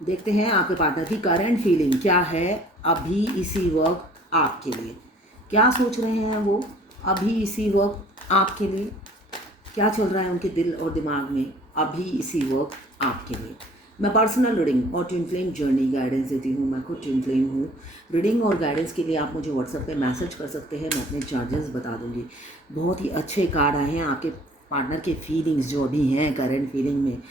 देखते हैं आपके पार्टनर की करंट फीलिंग क्या है अभी इसी वक्त आपके लिए। क्या सोच रहे हैं वो अभी इसी वक्त आपके लिए? क्या चल रहा है उनके दिल और दिमाग में अभी इसी वक्त आपके लिए? मैं पर्सनल रीडिंग और ट्विन फ्लेम जर्नी गाइडेंस देती हूँ। मैं खुद ट्विन फ्लेम हूँ। रीडिंग और गाइडेंस के लिए आप मुझे व्हाट्सएप पे मैसेज कर सकते हैं। मैं अपने चार्जेस बता दूँगी। बहुत ही अच्छे कार्ड आए हैं। आपके पार्टनर के फीलिंग्स जो अभी हैं करंट फीलिंग में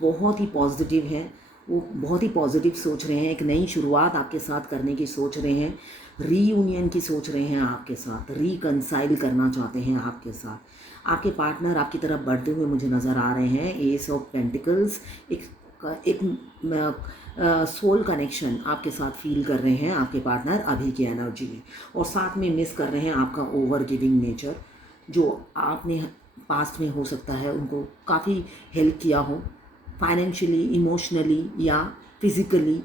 बहुत ही पॉजिटिव हैं। वो बहुत ही पॉजिटिव सोच रहे हैं। एक नई शुरुआत आपके साथ करने की सोच रहे हैं। रीयूनियन की सोच रहे हैं आपके साथ। रिकंसाइल करना चाहते हैं आपके साथ। आपके पार्टनर आपकी तरफ बढ़ते हुए मुझे नज़र आ रहे हैं। एस ऑफ पेंटिकल्स एक सोल कनेक्शन आपके साथ फील कर रहे हैं आपके पार्टनर अभी की एनर्जी में। और साथ में मिस कर रहे हैं आपका ओवर गिविंग नेचर जो आपने पास्ट में हो सकता है उनको काफ़ी हेल्प किया हो फाइनेंशियली, इमोशनली या फिज़िकली।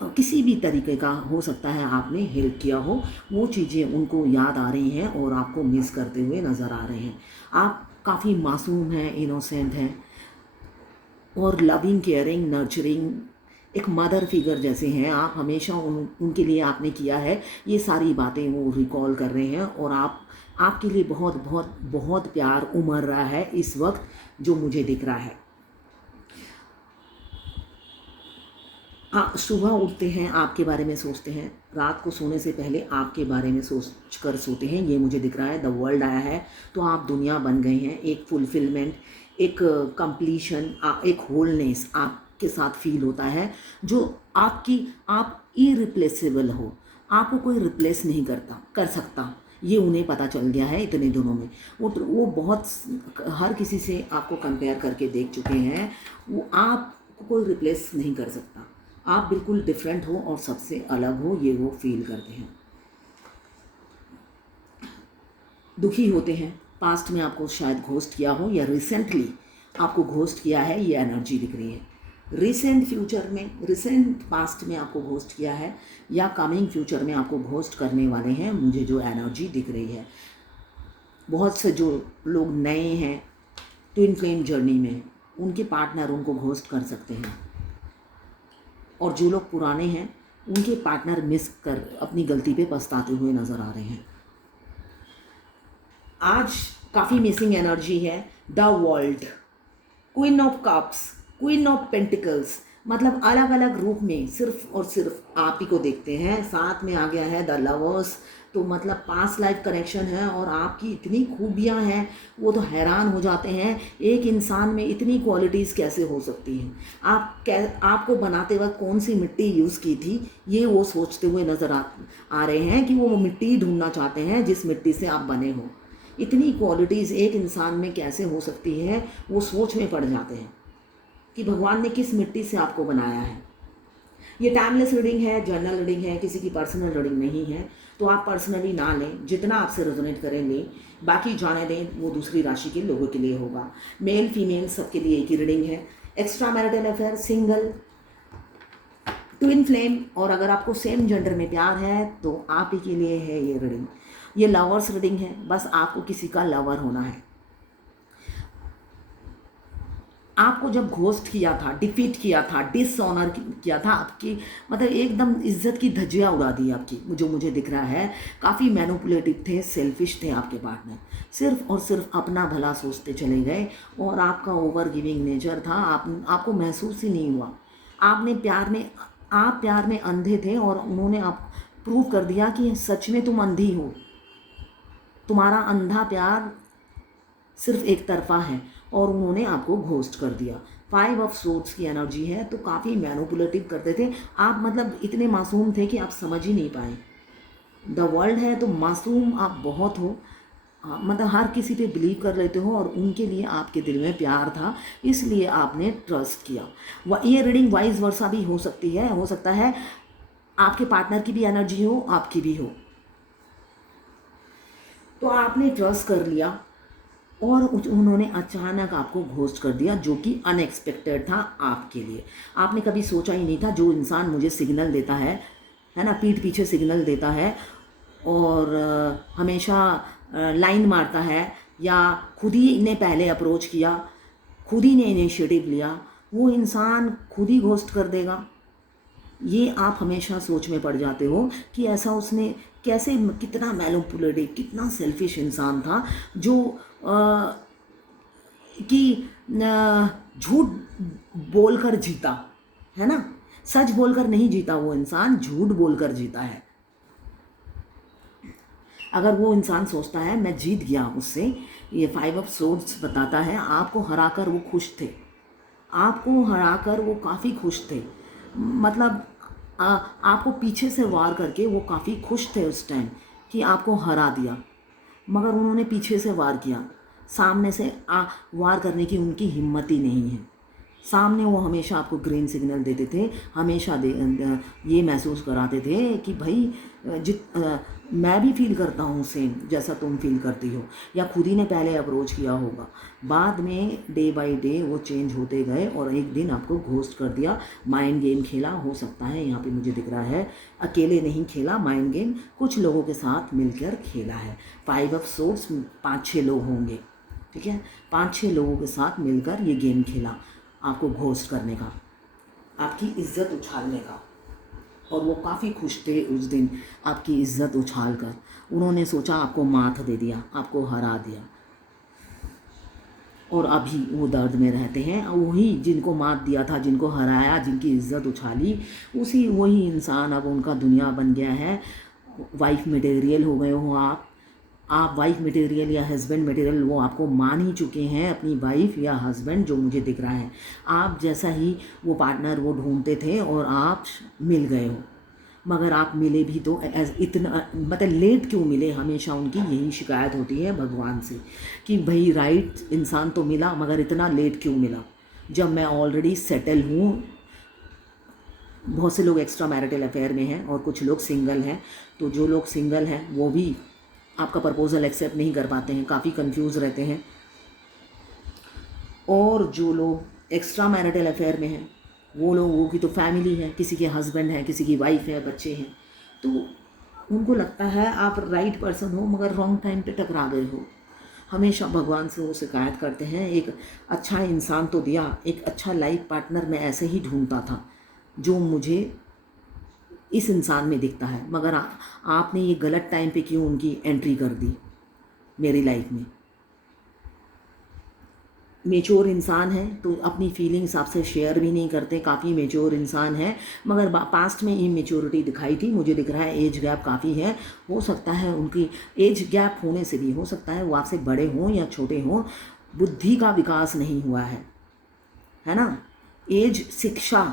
किसी भी तरीके का हो सकता है आपने हेल्प किया हो। वो चीज़ें उनको याद आ रही हैं और आपको मिस करते हुए नज़र आ रहे हैं। आप काफ़ी मासूम हैं, इनोसेंट हैं और लविंग, केयरिंग, नर्चरिंग एक मदर फिगर जैसे हैं आप। हमेशा उनके लिए आपने किया है ये सारी बातें वो रिकॉल कर रहे हैं और आपके लिए बहुत बहुत बहुत प्यार उमड़ रहा है इस वक्त जो मुझे दिख रहा है। सुबह उठते हैं आपके बारे में सोचते हैं, रात को सोने से पहले आपके बारे में सोच कर सोते हैं, ये मुझे दिख रहा है। द वर्ल्ड आया है तो आप दुनिया बन गए हैं। एक फुलफिलमेंट, एक कंप्लीशन, एक होलनेस आपके साथ फील होता है जो आप इरिप्लेसेबल हो। आपको कोई रिप्लेस नहीं कर सकता। ये उन्हें पता चल गया है इतने दिनों में। वो बहुत हर किसी से आपको कंपेयर करके देख चुके हैं। वो आपको कोई रिप्लेस नहीं कर सकता। आप बिल्कुल डिफरेंट हो और सबसे अलग हो, ये वो फील करते हैं। दुखी होते हैं। पास्ट में आपको शायद घोस्ट किया हो या रिसेंटली आपको घोस्ट किया है, ये एनर्जी दिख रही है। रिसेंट फ्यूचर में, रिसेंट पास्ट में आपको घोस्ट किया है या कमिंग फ्यूचर में आपको घोस्ट करने वाले हैं, मुझे जो एनर्जी दिख रही है। बहुत से जो लोग नए हैं ट्विन फ्लेम जर्नी में, उनके पार्टनर उनको घोस्ट कर सकते हैं और जो लोग पुराने हैं उनके पार्टनर मिस कर अपनी गलती पे पछताते हुए नज़र आ रहे हैं। आज काफ़ी मिसिंग एनर्जी है। The world, queen of cups, queen of pentacles, मतलब अलग अलग रूप में सिर्फ और सिर्फ आप ही को देखते हैं। साथ में आ गया है द लवर्स, तो मतलब पास्ट लाइफ कनेक्शन है और आपकी इतनी खूबियां हैं वो तो हैरान हो जाते हैं। एक इंसान में इतनी क्वालिटीज़ कैसे हो सकती हैं? आपको बनाते वक्त कौन सी मिट्टी यूज़ की थी, ये वो सोचते हुए नज़र आ रहे हैं कि वो मिट्टी ढूंढना चाहते हैं जिस मिट्टी से आप बने हो। इतनी क्वालिटीज़ एक इंसान में कैसे हो सकती है, वो सोच में पड़ जाते हैं कि भगवान ने किस मिट्टी से आपको बनाया है। ये टाइमलेस रीडिंग है, जर्नल रीडिंग है, किसी की पर्सनल रीडिंग नहीं है, तो आप पर्सनली ना लें। जितना आपसे रेजोनेट करें लें, बाकी जाने दें, वो दूसरी राशि के लोगों के लिए होगा। मेल फीमेल सबके लिए एक ही रीडिंग है। Extra marital affair, single, twin flame और अगर आपको सेम जेंडर में प्यार है तो आप ही के लिए है ये रीडिंग। ये लवर्स रीडिंग है, बस आपको किसी का लवर होना है। आपको जब घोस्ट किया था, डिफीट किया था, डिसऑनर किया था, आपकी मतलब एकदम इज्जत की धज्जियां उड़ा दी आपकी, जो मुझे दिख रहा है। काफ़ी मैनिपुलेटिव थे, सेल्फिश थे आपके पार्टनर। सिर्फ और सिर्फ अपना भला सोचते चले गए और आपका ओवर गिविंग नेचर था। आपको महसूस ही नहीं हुआ। आप प्यार में अंधे थे और उन्होंने आप प्रूव कर दिया कि सच में तुम अंधी हो। तुम्हारा अंधा प्यार सिर्फ एक तरफा है और उन्होंने आपको घोस्ट कर दिया। 5 ऑफ सोर्ड्स की एनर्जी है, तो काफ़ी मैनिपुलेटिव करते थे आप। मतलब इतने मासूम थे कि आप समझ ही नहीं पाए। द वर्ल्ड है तो मासूम आप बहुत हो। मतलब हर किसी पे बिलीव कर लेते हो और उनके लिए आपके दिल में प्यार था, इसलिए आपने ट्रस्ट किया। ये रीडिंग वाइज वर्सा भी हो सकती है। हो सकता है आपके पार्टनर की भी एनर्जी हो, आपकी भी हो। तो आपने ट्रस्ट कर लिया और उन्होंने अचानक आपको घोस्ट कर दिया, जो कि अनएक्सपेक्टेड था आपके लिए। आपने कभी सोचा ही नहीं था जो इंसान मुझे सिग्नल देता है ना, पीठ पीछे सिग्नल देता है और हमेशा लाइन मारता है या खुद ही ने पहले अप्रोच किया, खुद ही ने इनिशिएटिव लिया, वो इंसान खुद ही घोस्ट कर देगा। ये आप हमेशा सोच में पड़ जाते हो कि ऐसा उसने कैसे, कितना मैनिपुलेटिव, कितना सेल्फिश इंसान था जो कि झूठ बोलकर जीता, है ना। सच बोलकर नहीं जीता वो इंसान, झूठ बोलकर जीता है। अगर वो इंसान सोचता है मैं जीत गया उससे, ये 5 ऑफ सोर्ड्स बताता है आपको हराकर वो खुश थे, आपको हराकर वो काफ़ी खुश थे। मतलब आपको पीछे से वार करके वो काफ़ी खुश थे उस टाइम कि आपको हरा दिया, मगर उन्होंने पीछे से वार किया। सामने से वार करने की उनकी हिम्मत ही नहीं है। सामने वो हमेशा आपको ग्रीन सिग्नल देते थे, हमेशा ये महसूस कराते थे कि भाई मैं भी फील करता हूँ सेम जैसा तुम फील करती हो, या खुद ही ने पहले अप्रोच किया होगा। बाद में डे बाय डे वो चेंज होते गए और एक दिन आपको घोस्ट कर दिया। माइंड गेम खेला हो सकता है, यहाँ पे मुझे दिख रहा है अकेले नहीं खेला माइंड गेम, कुछ लोगों के साथ मिलकर खेला है। 5 ऑफ सोर्ड्स 5-6 लोग होंगे, ठीक है, 5-6 लोगों के साथ मिलकर ये गेम खेला आपको घोस्ट करने का, आपकी इज्जत उछालने का। और वो काफ़ी खुश थे उस दिन आपकी इज्जत उछाल कर। उन्होंने सोचा आपको मात दे दिया, आपको हरा दिया, और अभी वो दर्द में रहते हैं। वही जिनको मात दिया था, जिनको हराया, जिनकी इज्जत उछाली, वही इंसान अब उनका दुनिया बन गया है। वाइफ मटेरियल हो गए हो आप वाइफ मटेरियल या हस्बैंड मटेरियल, वो आपको मान ही चुके हैं अपनी वाइफ या हस्बैंड, जो मुझे दिख रहा है। आप जैसा ही वो पार्टनर वो ढूंढते थे और आप मिल गए हो, मगर आप मिले भी तो इतना, मतलब लेट क्यों मिले। हमेशा उनकी यही शिकायत होती है भगवान से कि भाई राइट इंसान तो मिला मगर इतना लेट क्यों मिला, जब मैं ऑलरेडी सेटल हूँ। बहुत से लोग एक्स्ट्रा मैरिटल अफेयर में हैं और कुछ लोग सिंगल हैं, तो जो लोग सिंगल हैं वो भी आपका प्रपोजल एक्सेप्ट नहीं कर पाते हैं, काफ़ी कंफ्यूज रहते हैं। और जो लोग एक्स्ट्रा मैरिटल अफेयर में हैं वो लोगों की तो फैमिली है, किसी के हस्बैंड है, किसी की वाइफ है, बच्चे हैं, तो उनको लगता है आप राइट पर्सन हो मगर रॉन्ग टाइम पे टकरा गए हो। हमेशा भगवान से वो शिकायत करते हैं, एक अच्छा इंसान तो दिया, एक अच्छा लाइफ पार्टनर मैं ऐसे ही ढूंढता था जो मुझे इस इंसान में दिखता है, मगर आपने ये गलत टाइम पे क्यों उनकी एंट्री कर दी मेरी लाइफ में। मेच्योर इंसान है तो अपनी फीलिंग्स आपसे शेयर भी नहीं करते, काफ़ी मेच्योर इंसान है, मगर पास्ट में इमेच्योरिटी दिखाई थी। मुझे दिख रहा है एज गैप काफ़ी है, हो सकता है उनकी एज गैप होने से भी हो सकता है वो आपसे बड़े हों या छोटे हों, बुद्धि का विकास नहीं हुआ है ना। एज शिक्षा,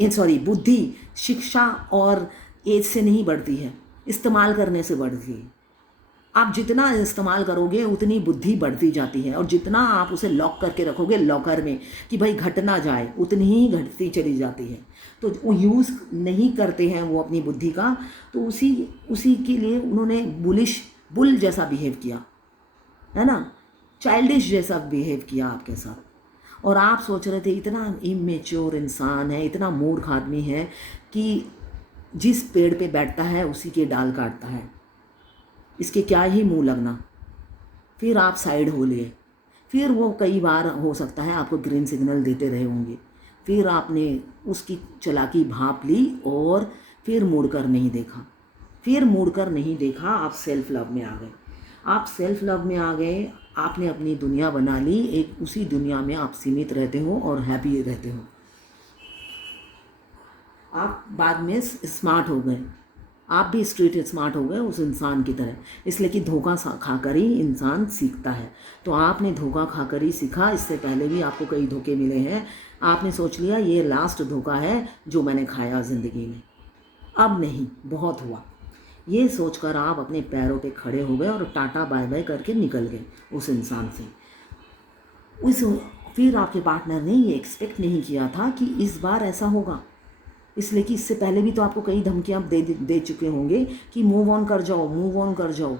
सॉरी, बुद्धि शिक्षा और एज से नहीं बढ़ती है, इस्तेमाल करने से बढ़ती है। आप जितना इस्तेमाल करोगे उतनी बुद्धि बढ़ती जाती है, और जितना आप उसे लॉक करके रखोगे लॉकर में कि भाई घट ना जाए, उतनी ही घटती चली जाती है। तो वो यूज़ नहीं करते हैं वो अपनी बुद्धि का, तो उसी के लिए उन्होंने बुल जैसा बिहेव किया, है ना, चाइल्डिश जैसा बिहेव किया आपके साथ। और आप सोच रहे थे इतना इमेच्योर इंसान है, इतना मूर्ख आदमी है कि जिस पेड़ पे बैठता है उसी के डाल काटता है, इसके क्या ही मुंह लगना। फिर आप साइड हो लिए, फिर वो कई बार हो सकता है आपको ग्रीन सिग्नल देते रहे होंगे, फिर आपने उसकी चालाकी भांप ली और फिर मुड़कर नहीं देखा, आप सेल्फ लव में आ गए। आप सेल्फ लव में आ गए, आपने अपनी दुनिया बना ली, एक उसी दुनिया में आप सीमित रहते हो और हैप्पी रहते हो। आप बाद में स्मार्ट हो गए, आप भी स्ट्रीट स्मार्ट हो गए उस इंसान की तरह, इसलिए कि धोखा खाकर ही इंसान सीखता है। तो आपने धोखा खाकर ही सीखा, इससे पहले भी आपको कई धोखे मिले हैं, आपने सोच लिया ये लास्ट धोखा है जो मैंने खाया ज़िंदगी में, अब नहीं, बहुत हुआ। ये सोचकर आप अपने पैरों पे खड़े हो गए और टाटा बाय बाय करके निकल गए उस इंसान से। फिर आपके पार्टनर ने ये एक्सपेक्ट नहीं किया था कि इस बार ऐसा होगा, इसलिए कि इससे पहले भी तो आपको कई धमकियां दे चुके होंगे कि मूव ऑन कर जाओ,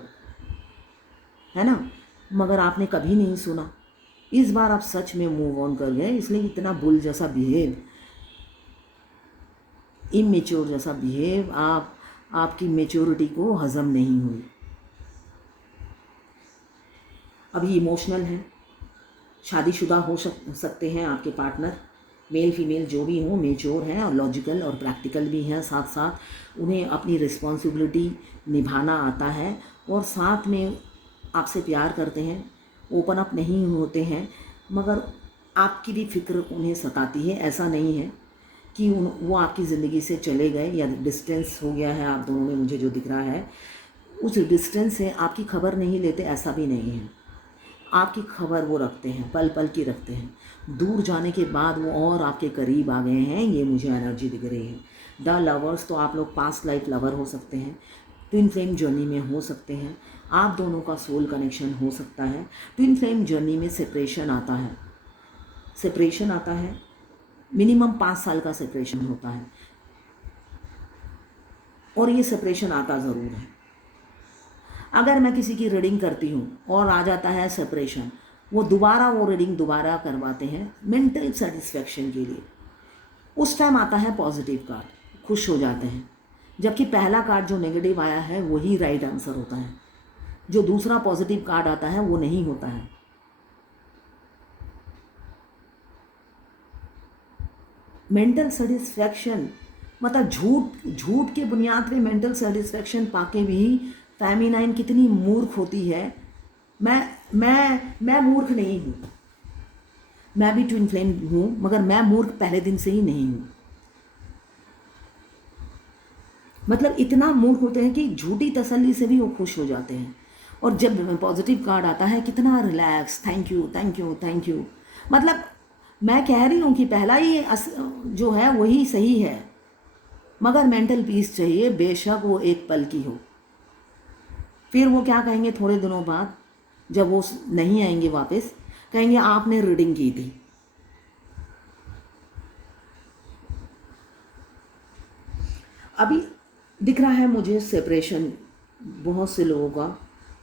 है ना, मगर आपने कभी नहीं सुना। इस बार आप सच में मूव ऑन कर गए, इसलिए इतना बुल जैसा बिहेव, इमेच्योर जैसा बिहेव, आपकी मेच्योरिटी को हजम नहीं हुई। अभी इमोशनल है, शादीशुदा हो सकते हैं आपके पार्टनर, मेल फीमेल जो भी हों, मेच्योर हैं और लॉजिकल और प्रैक्टिकल भी हैं, साथ साथ उन्हें अपनी रिस्पॉन्सिबिलिटी निभाना आता है और साथ में आपसे प्यार करते हैं, ओपन अप नहीं होते हैं, मगर आपकी भी फिक्र उन्हें सताती है। ऐसा नहीं है कि वो आपकी ज़िंदगी से चले गए या डिस्टेंस हो गया है आप दोनों में, मुझे जो दिख रहा है उस डिस्टेंस से आपकी खबर नहीं लेते, ऐसा भी नहीं है। आपकी खबर वो रखते हैं, पल पल की रखते हैं। दूर जाने के बाद वो और आपके करीब आ गए हैं, ये मुझे एनर्जी दिख रही है। द लवर्स, तो आप लोग पास्ट लाइफ लवर हो सकते हैं, ट्विन फ्लेम जर्नी में हो सकते हैं, आप दोनों का सोल कनेक्शन हो सकता है। ट्विन फ्लेम जर्नी में सेपरेशन आता है, सेपरेशन आता है, मिनिमम 5 साल का सेपरेशन होता है और ये सेपरेशन आता ज़रूर है। अगर मैं किसी की रीडिंग करती हूँ और आ जाता है सेपरेशन, वो रीडिंग दोबारा करवाते हैं मेंटल सेटिस्फेक्शन के लिए। उस टाइम आता है पॉजिटिव कार्ड, खुश हो जाते हैं, जबकि पहला कार्ड जो नेगेटिव आया है वही राइट आंसर होता है। जो दूसरा पॉजिटिव कार्ड आता है वो नहीं होता है। मेंटल सेटिस्फेक्शन मतलब झूठ के बुनियाद पे मेंटल सेटिस्फेक्शन पाके भी फेमिनाइन कितनी मूर्ख होती है। मैं मूर्ख नहीं हूँ, मैं भी ट्विन फ्लेम हूँ, मगर मैं मूर्ख पहले दिन से ही नहीं हूँ। मतलब इतना मूर्ख होते हैं कि झूठी तसल्ली से भी वो खुश हो जाते हैं। और जब पॉजिटिव कार्ड आता है कितना relax, thank you thank you thank you. मतलब मैं कह रही हूँ कि पहला ही जो है वही सही है, मगर मेंटल पीस चाहिए, बेशक वो एक पल की हो। फिर वो क्या कहेंगे थोड़े दिनों बाद, जब वो नहीं आएंगे वापस, कहेंगे आपने रीडिंग की थी। अभी दिख रहा है मुझे सेपरेशन, बहुत से लोगों का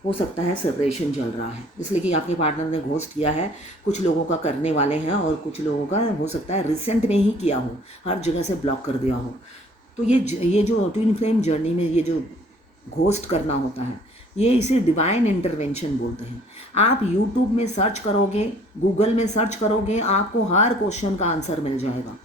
हो सकता है सेपरेशन चल रहा है, इसलिए कि आपके पार्टनर ने घोस्ट किया है। कुछ लोगों का करने वाले हैं और कुछ लोगों का हो सकता है रिसेंट में ही किया हो, हर जगह से ब्लॉक कर दिया हो। तो ये जो ट्विन फ्लेम जर्नी में ये जो घोस्ट करना होता है, ये इसे डिवाइन इंटरवेंशन बोलते हैं। आप यूट्यूब में सर्च करोगे, गूगल में सर्च करोगे, आपको हर क्वेश्चन का आंसर मिल जाएगा।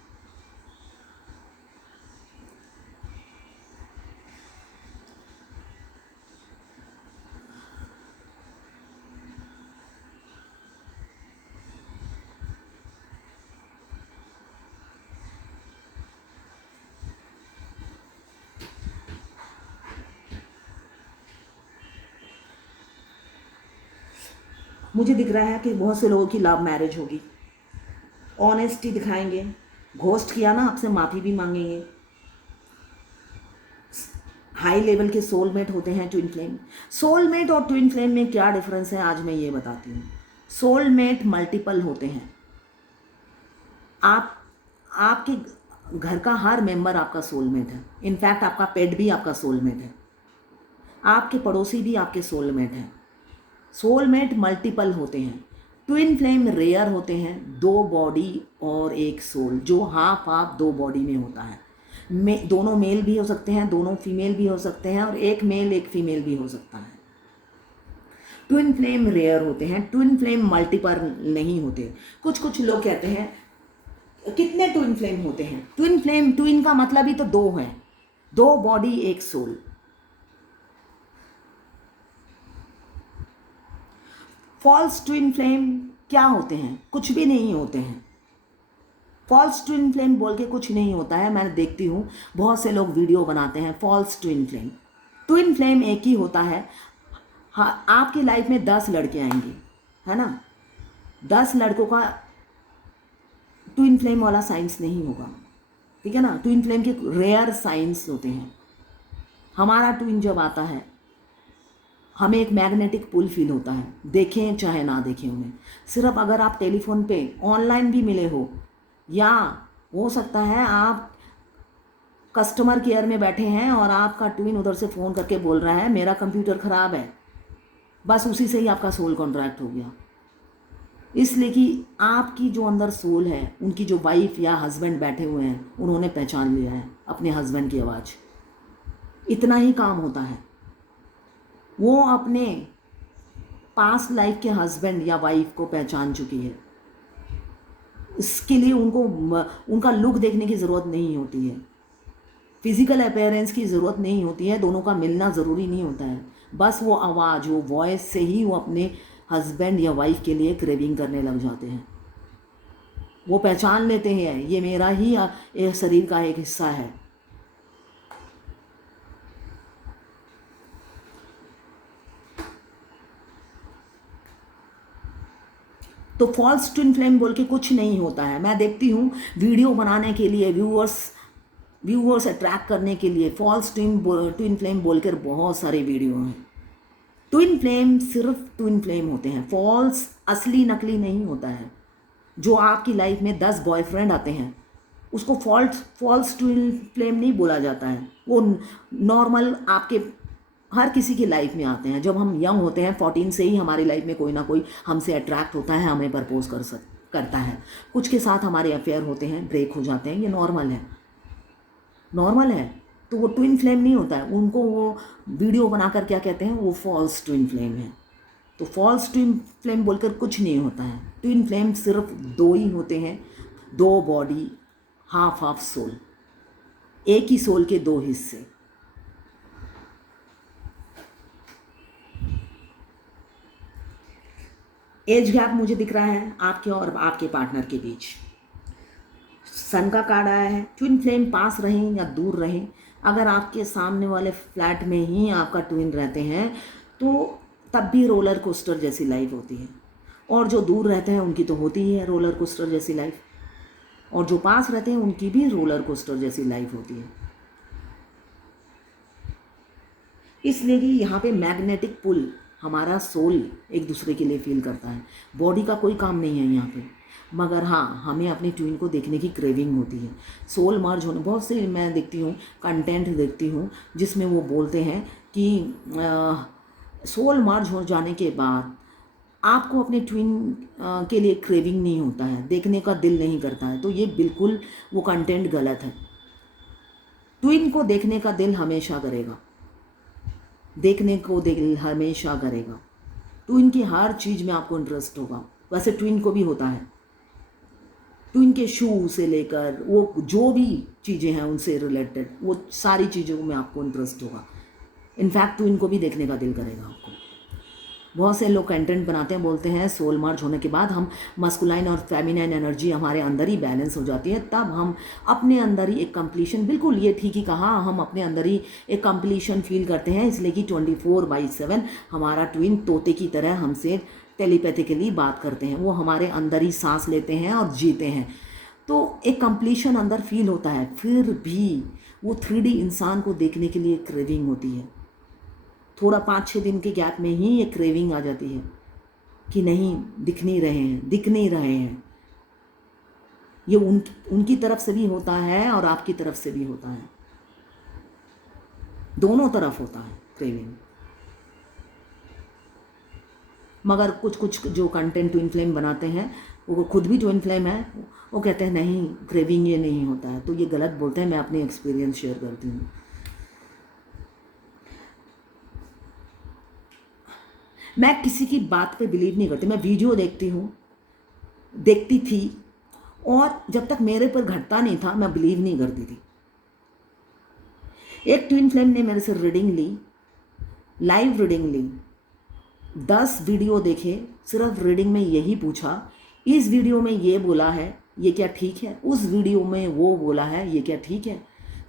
मुझे दिख रहा है कि बहुत से लोगों की लव मैरिज होगी, ऑनेस्टी दिखाएंगे, घोस्ट किया ना आपसे माफ़ी भी मांगेंगे। हाई लेवल के सोलमेट होते हैं ट्विन फ्लेम। सोलमेट और ट्विन फ्लेम में क्या डिफरेंस है आज मैं ये बताती हूँ। सोलमेट मल्टीपल होते हैं, आपके घर का हर मेंबर आपका सोलमेट है। इनफैक्ट आपका पेट भी आपका सोलमेट है, आपके पड़ोसी भी आपके सोलमेट हैं। सोलमेट मल्टीपल होते हैं। ट्विन फ्लेम रेयर होते हैं, 2 बॉडी और 1 सोल, जो हाफ हाफ 2 बॉडी में होता है। दोनों मेल भी हो सकते हैं, दोनों फीमेल भी हो सकते हैं, और एक मेल एक फीमेल भी हो सकता है। ट्विन फ्लेम रेयर होते हैं, ट्विन फ्लेम मल्टीपल नहीं होते। कुछ लोग कहते हैं कितने ट्विन फ्लेम होते हैं। ट्विन फ्लेम, ट्विन का मतलब ही तो 2 है, 2 body 1 soul. False twin flame क्या होते हैं? कुछ भी नहीं होते हैं। फॉल्स ट्विन फ्लेम बोल के कुछ नहीं होता है। मैं देखती हूँ बहुत से लोग वीडियो बनाते हैं false twin flame. Twin flame एक ही होता है। हाँ, आपकी लाइफ में 10 लड़के आएंगे, है ना, 10 लड़कों का ट्विन फ्लेम वाला साइंस नहीं होगा, ठीक है ना। ट्विन फ्लेम के रेयर साइंस होते हैं। हमारा ट्विन जब आता है हमें एक मैग्नेटिक पुल फील होता है, देखें चाहे ना देखें उन्हें। सिर्फ अगर आप टेलीफोन पे ऑनलाइन भी मिले हो, या हो सकता है आप कस्टमर केयर में बैठे हैं और आपका ट्विन उधर से फ़ोन करके बोल रहा है मेरा कंप्यूटर ख़राब है, बस उसी से ही आपका सोल कॉन्ट्रैक्ट हो गया। इसलिए कि आपकी जो अंदर सोल है, उनकी जो वाइफ या हस्बैंड बैठे हुए हैं, उन्होंने पहचान लिया है अपने हस्बैंड की आवाज़। इतना ही काम होता है। वो अपने पास्ट लाइफ के हस्बैंड या वाइफ को पहचान चुकी है, इसके लिए उनको उनका लुक देखने की ज़रूरत नहीं होती है, फिजिकल अपीयरेंस की ज़रूरत नहीं होती है, दोनों का मिलना ज़रूरी नहीं होता है। बस वो आवाज़, वो वॉइस से ही वो अपने हस्बैंड या वाइफ के लिए क्रेविंग करने लग जाते हैं। वो पहचान लेते हैं ये मेरा ही एक शरीर का एक हिस्सा है। तो फॉल्स ट्विन फ्लेम बोल के कुछ नहीं होता है। मैं देखती हूँ वीडियो बनाने के लिए, व्यूअर्स अट्रैक्ट करने के लिए फॉल्स ट्विन फ्लेम बोलकर बहुत सारे वीडियो हैं। ट्विन फ्लेम सिर्फ ट्विन फ्लेम होते हैं, फॉल्स असली नकली नहीं होता है। जो आपकी लाइफ में 10 बॉयफ्रेंड आते हैं उसको फॉल्स ट्विन फ्लेम नहीं बोला जाता है। वो नॉर्मल आपके हर किसी की लाइफ में आते हैं। जब हम यंग होते हैं 14 से ही हमारी लाइफ में कोई ना कोई हमसे अट्रैक्ट होता है, हमें प्रपोज करता है। कुछ के साथ हमारे अफेयर होते हैं, ब्रेक हो जाते हैं, ये नॉर्मल है। तो वो ट्विन फ्लेम नहीं होता है। उनको वो वीडियो बनाकर क्या कहते हैं, वो फॉल्स ट्विन फ्लेम है। तो फॉल्स ट्विन फ्लेम बोलकर कुछ नहीं होता है। ट्विन फ्लेम सिर्फ 2 ही होते हैं, 2 बॉडी, हाफ सोल, एक ही सोल के 2 हिस्से। एज गैप मुझे दिख रहा है आपके और आपके पार्टनर के बीच। सन का कार्ड आया है। ट्विन फ्लेम पास रहें या दूर रहें, अगर आपके सामने वाले फ्लैट में ही आपका ट्विन रहते हैं तो तब भी रोलर कोस्टर जैसी लाइफ होती है, और जो दूर रहते हैं उनकी तो होती ही है रोलर कोस्टर जैसी लाइफ, और जो पास रहते हैं उनकी भी रोलर कोस्टर जैसी लाइफ होती है। इसलिए कि यहाँ पे मैग्नेटिक पुल हमारा सोल एक दूसरे के लिए फील करता है। बॉडी का कोई काम नहीं है यहाँ पे, मगर हाँ हमें अपने ट्विन को देखने की क्रेविंग होती है। सोल मर्ज होने, बहुत से मैं देखती हूँ कंटेंट देखती हूँ जिसमें वो बोलते हैं कि सोल मर्ज हो जाने के बाद आपको अपने ट्विन के लिए क्रेविंग नहीं होता है, देखने का दिल नहीं करता है। तो ये बिल्कुल वो कंटेंट गलत है। ट्विन को देखने का दिल हमेशा करेगा, देखने को दिल हमेशा करेगा। ट्विन की हर चीज़ में आपको इंटरेस्ट होगा। वैसे ट्विन को भी होता है, ट्विन के शू से लेकर वो जो भी चीज़ें हैं उनसे रिलेटेड वो सारी चीज़ों में आपको इंटरेस्ट होगा। इनफैक्ट ट्विन को भी देखने का दिल करेगा आपको। बहुत से लोग कंटेंट बनाते हैं, बोलते हैं सोल मर्ज होने के बाद हम मस्कुलाइन और फेमिनाइन एनर्जी हमारे अंदर ही बैलेंस हो जाती है, तब हम अपने अंदर ही एक कंप्लीशन, बिल्कुल ये ठीक ही कहा, हम अपने अंदर ही एक कंप्लीशन फील करते हैं। इसलिए कि 24/7 हमारा ट्विन तोते की तरह हमसे टेलीपैथिकली बात करते हैं। वो हमारे अंदर ही सांस लेते हैं और जीते हैं, तो एक कंप्लीशन अंदर फील होता है। फिर भी वो 3D इंसान को देखने के लिए क्रेविंग होती है। थोड़ा 5-6 दिन के गैप में ही ये क्रेविंग आ जाती है कि नहीं दिख नहीं रहे हैं। ये उनकी तरफ से भी होता है और आपकी तरफ से भी होता है, दोनों तरफ होता है क्रेविंग। मगर कुछ जो कंटेंट ट्विन फ्लेम बनाते हैं वो खुद भी ट्विन फ्लेम है, वो कहते हैं नहीं क्रेविंग ये नहीं होता है, तो ये गलत बोलते हैं। मैं अपनी एक्सपीरियंस शेयर करती हूँ। मैं किसी की बात पे बिलीव नहीं करती। मैं वीडियो देखती थी और जब तक मेरे पर घटता नहीं था मैं बिलीव नहीं करती थी। एक ट्विन फ्लेम ने मेरे से रीडिंग ली, लाइव रीडिंग ली, 10 वीडियो देखे, सिर्फ रीडिंग में यही पूछा, इस वीडियो में ये बोला है ये क्या ठीक है, उस वीडियो में वो बोला है ये क्या ठीक है।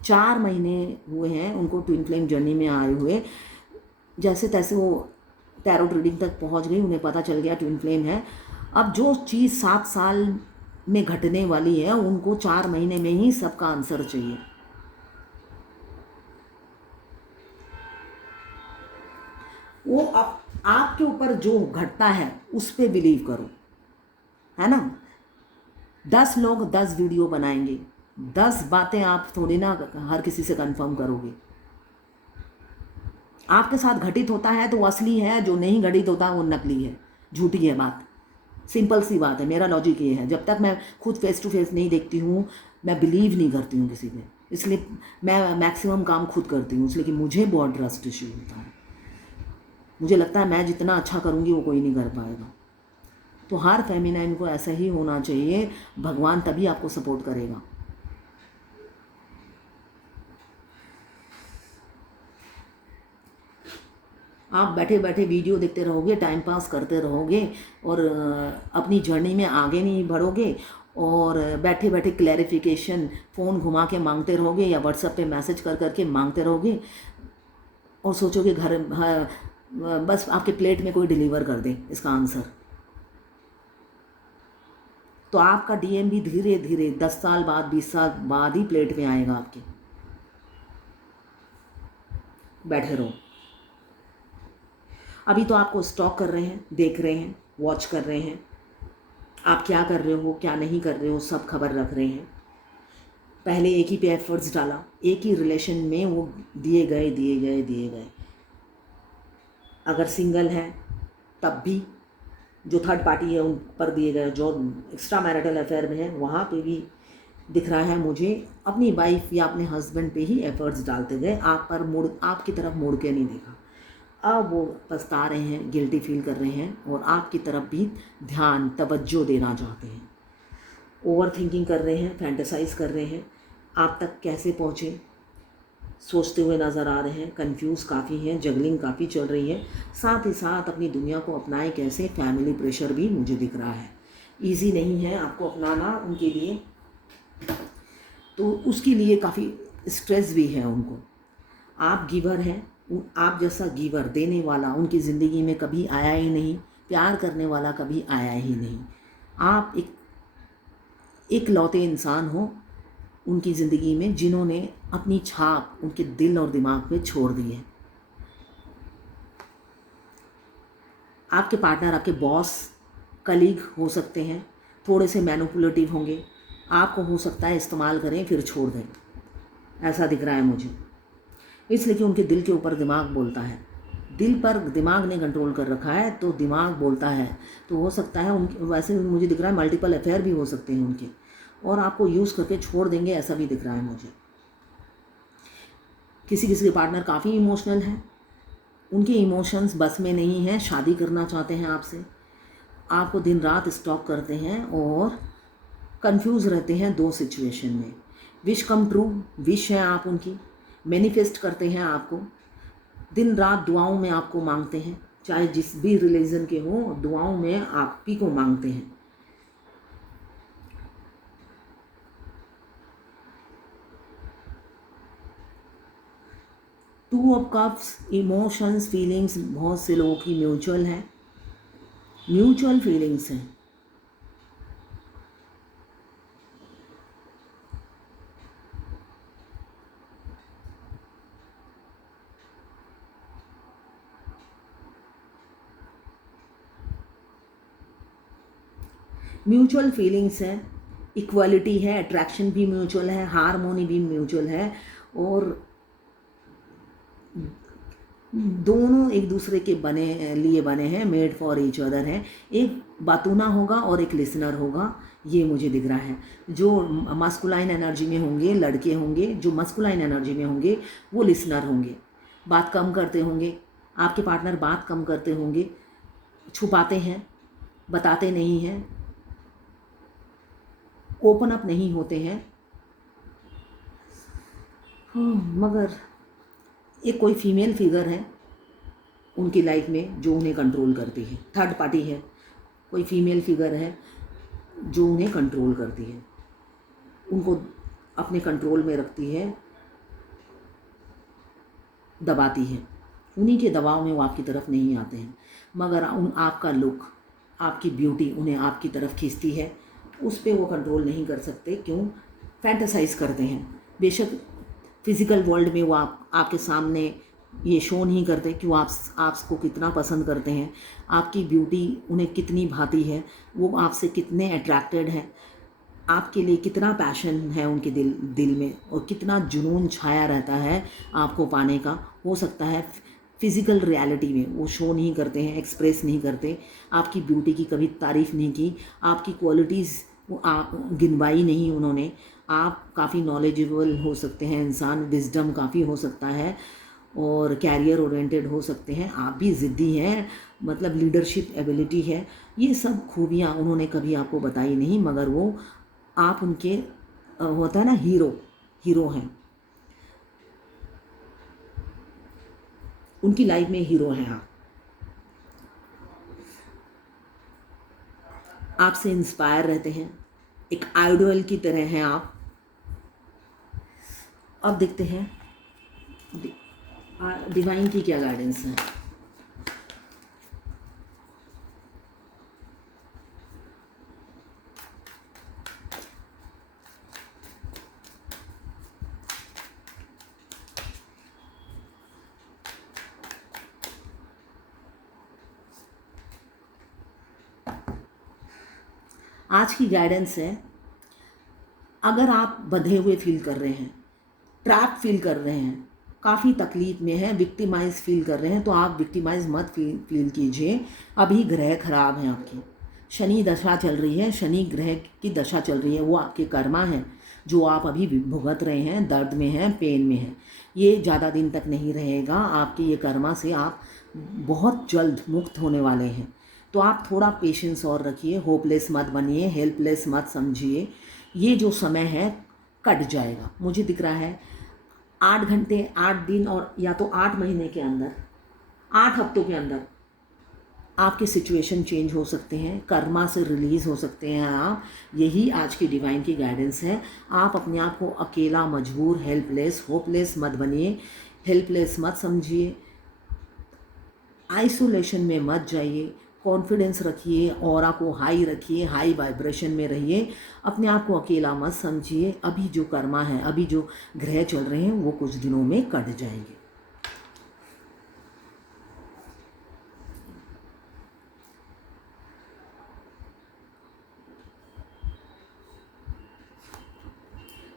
4 महीने हुए हैं उनको ट्विन फ्लेम जर्नी में आए हुए। जैसे तैसे वो टैरोट रीडिंग तक पहुंच गई, उन्हें पता चल गया ट्विन फ्लेम है। अब जो चीज़ 7 साल में घटने वाली है उनको 4 महीने में ही सबका आंसर चाहिए। वो अब आपके ऊपर जो घटता है उस पर बिलीव करो, है ना। 10 लोग 10 वीडियो बनाएंगे, 10 बातें आप थोड़ी ना हर किसी से कंफर्म करोगे। आपके साथ घटित होता है तो वो असली है, जो नहीं घटित होता वो नकली है, झूठी है बात। सिंपल सी बात है। मेरा लॉजिक ये है, जब तक मैं खुद फेस टू फेस नहीं देखती हूँ मैं बिलीव नहीं करती हूँ किसी पे। इसलिए मैं मैक्सिमम काम खुद करती हूँ, इसलिए कि मुझे बहुत ट्रस्ट इश्यू होता है। मुझे लगता है मैं जितना अच्छा करूँगी वो कोई नहीं कर पाएगा। तो हर फेमिनाइन को ऐसा ही होना चाहिए, भगवान तभी आपको सपोर्ट करेगा। आप बैठे बैठे वीडियो देखते रहोगे, टाइम पास करते रहोगे और अपनी जर्नी में आगे नहीं बढ़ोगे, और बैठे बैठे क्लैरिफिकेशन फ़ोन घुमा के मांगते रहोगे या व्हाट्सएप पे मैसेज कर करके मांगते रहोगे और सोचोगे घर बस आपके प्लेट में कोई डिलीवर कर दे इसका आंसर। तो आपका डीएम भी धीरे धीरे 10 साल बाद 20 साल बाद ही प्लेट में आएगा आपके। बैठे रहो। अभी तो आपको स्टॉक कर रहे हैं, देख रहे हैं, वॉच कर रहे हैं, आप क्या कर रहे हो क्या नहीं कर रहे हो सब खबर रख रहे हैं। पहले एक ही पे एफर्ट्स डाला, एक ही रिलेशन में वो दिए गए। अगर सिंगल हैं तब भी जो थर्ड पार्टी है उन पर दिए गए, जो एक्स्ट्रा मैरिटल अफेयर में है वहाँ पे भी दिख रहा है मुझे अपनी वाइफ या अपने हस्बैंड पे ही एफर्ट्स डालते गए, आपकी तरफ मुड़ के नहीं देखा। अब वो पछता रहे हैं, गिल्टी फील कर रहे हैं और आपकी तरफ भी ध्यान तवज्जो देना चाहते हैं। ओवर थिंकिंग कर रहे हैं, फैंटेसाइज कर रहे हैं, आप तक कैसे पहुँचे सोचते हुए नज़र आ रहे हैं। कंफ्यूज काफ़ी हैं, जगलिंग काफ़ी चल रही है। साथ ही साथ अपनी दुनिया को अपनाए कैसे, फैमिली प्रेशर भी मुझे दिख रहा है। ईजी नहीं है आपको अपनाना उनके लिए, तो उसके लिए काफ़ी स्ट्रेस भी है उनको। आप गिवर हैं, आप जैसा गिवर देने वाला उनकी ज़िंदगी में कभी आया ही नहीं, प्यार करने वाला कभी आया ही नहीं। आप एक लौते इंसान हो उनकी ज़िंदगी में जिन्होंने अपनी छाप उनके दिल और दिमाग में छोड़ दी है। आपके पार्टनर, आपके बॉस, कलीग हो सकते हैं, थोड़े से मैनिपुलेटिव होंगे, आपको हो सकता है इस्तेमाल करें फिर छोड़ दें, ऐसा दिख रहा है मुझे। इसलिए कि उनके दिल के ऊपर दिमाग बोलता है, दिल पर दिमाग ने कंट्रोल कर रखा है तो दिमाग बोलता है। तो हो सकता है उनके, वैसे मुझे दिख रहा है मल्टीपल अफेयर भी हो सकते हैं उनके, और आपको यूज़ करके छोड़ देंगे ऐसा भी दिख रहा है मुझे। किसी किसी के पार्टनर काफ़ी इमोशनल हैं, उनके इमोशंस बस में नहीं हैं, शादी करना चाहते हैं आपसे, आपको दिन रात स्टॉक करते हैं और कंफ्यूज रहते हैं दो सिचुएशन में। विश कम ट्रू, विश है आप उनकी, मैनिफेस्ट करते हैं आपको, दिन रात दुआओं में आपको मांगते हैं, चाहे जिस भी रिलीजन के हों दुआओं में आप ही को मांगते हैं। Two of cups, emotions, feelings बहुत से लोगों की म्यूचुअल है, म्यूचुअल फीलिंग्स हैं। म्यूचुअल फीलिंग्स है, इक्वालिटी है, अट्रैक्शन भी म्यूचुअल है, हारमोनी भी म्यूचुअल है, और दोनों एक दूसरे के लिए बने हैं, मेड फॉर ईच अदर हैं। एक बातूना होगा और एक लिसनर होगा, ये मुझे दिख रहा है। जो मस्कुलाइन एनर्जी में होंगे लड़के होंगे, जो मस्कुलाइन एनर्जी में होंगे वो लिसनर होंगे, बात कम करते होंगे, आपके पार्टनर बात कम करते होंगे, छुपाते हैं, बताते नहीं हैं, ओपन अप नहीं होते हैं। मगर एक कोई फीमेल फिगर है उनकी लाइफ में जो उन्हें कंट्रोल करती है, थर्ड पार्टी है, कोई फीमेल फिगर है जो उन्हें कंट्रोल करती है, उनको अपने कंट्रोल में रखती है, दबाती है। उन्हीं के दबाव में वो आपकी तरफ नहीं आते हैं, मगर आपका लुक, आपकी ब्यूटी उन्हें आपकी तरफ खींचती है, उस पर वो कंट्रोल नहीं कर सकते। क्यों? फैंटेसाइज करते हैं। बेशक फिज़िकल वर्ल्ड में वो आपके सामने ये शो नहीं करते कि वो आपको कितना पसंद करते हैं, आपकी ब्यूटी उन्हें कितनी भाती है, वो आपसे कितने अट्रैक्टेड हैं, आपके लिए कितना पैशन है उनके दिल में, और कितना जुनून छाया रहता है आपको पाने का। हो सकता है फिज़िकल रियलिटी में वो शो नहीं करते हैं, एक्सप्रेस नहीं करते, आपकी ब्यूटी की कभी तारीफ़ नहीं की, आपकी क्वालिटीज़ गिनवाई नहीं उन्होंने। आप काफ़ी नॉलेजेबल हो सकते हैं इंसान, विजडम काफ़ी हो सकता है, और कैरियर ओरिएंटेड हो सकते हैं। आप भी ज़िद्दी हैं, मतलब लीडरशिप एबिलिटी है। ये सब खूबियाँ उन्होंने कभी आपको बताई नहीं, मगर वो आप उनके होता है ना हीरो हैं, उनकी लाइफ में हीरो हैं आप। आपसे इंस्पायर रहते हैं, एक आइडल की तरह हैं आप। अब देखते हैं डिवाइन की क्या गाइडेंस है। आज की गाइडेंस है, अगर आप बंधे हुए फील कर रहे हैं, ट्रैप फील कर रहे हैं, काफ़ी तकलीफ में हैं, विक्टिमाइज फील कर रहे हैं, तो आप विक्टिमाइज मत फील कीजिए। अभी ग्रह खराब हैं आपकी, शनि दशा चल रही है, शनि ग्रह की दशा चल रही है, वो आपके कर्मा हैं जो आप अभी भुगत रहे हैं, दर्द में हैं, पेन में हैं। ये ज़्यादा दिन तक नहीं रहेगा, आपके ये कर्मा से आप बहुत जल्द मुक्त होने वाले हैं। तो आप थोड़ा पेशेंस और रखिए, होपलेस मत बनिए, हेल्पलेस मत समझिए। ये जो समय है कट जाएगा, मुझे दिख रहा है 8 घंटे, 8 दिन और या तो 8 महीने के अंदर, 8 हफ्तों के अंदर आपके सिचुएशन चेंज हो सकते हैं, कर्मा से रिलीज़ हो सकते हैं आप। यही आज की डिवाइन की गाइडेंस है। आप अपने आप को अकेला, मजबूर, हेल्पलेस, होपलेस मत बनिए, हेल्पलेस मत समझिए, आइसोलेशन में मत जाइए, कॉन्फिडेंस रखिए, ऑरा को हाई रखिए, हाई वाइब्रेशन में रहिए, अपने आप को अकेला मत समझिए। अभी जो कर्मा है, अभी जो ग्रह चल रहे हैं, वो कुछ दिनों में कट जाएंगे।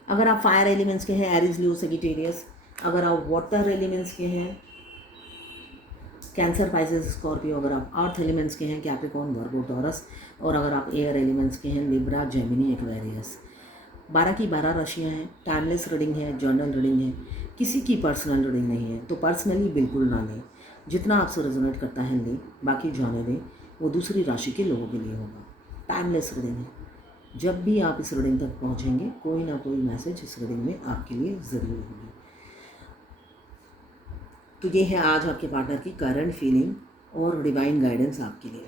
अगर आप फायर एलिमेंट्स के हैं, एरीज, लियो, सजिटेरियस। अगर आप वाटर एलिमेंट्स के हैं, कैंसर, पाइसेस, स्कॉर्पियो। अगर आप अर्थ एलिमेंट्स के हैं, कैप्रिकॉर्न, वर्गो, टॉरस। और अगर आप एयर एलिमेंट्स के हैं, लिब्रा, जेमिनी, एक्वेरियस। 12 की 12 राशियाँ हैं, टाइमलेस रीडिंग है, जर्नल रीडिंग है, किसी की पर्सनल रीडिंग नहीं है, तो पर्सनली बिल्कुल ना लें। जितना आपसे रेजोनेट करता है लें, बाकी जाने दें, वो दूसरी राशि के लोगों के लिए होगा। टाइमलेस रीडिंग है, जब भी आप इस रीडिंग तक पहुँचेंगे, कोई ना कोई मैसेज इस रीडिंग में आपके लिए ज़रूर होगी। तो ये है आज आपके पार्टनर की करंट फीलिंग और डिवाइन गाइडेंस आपके लिए।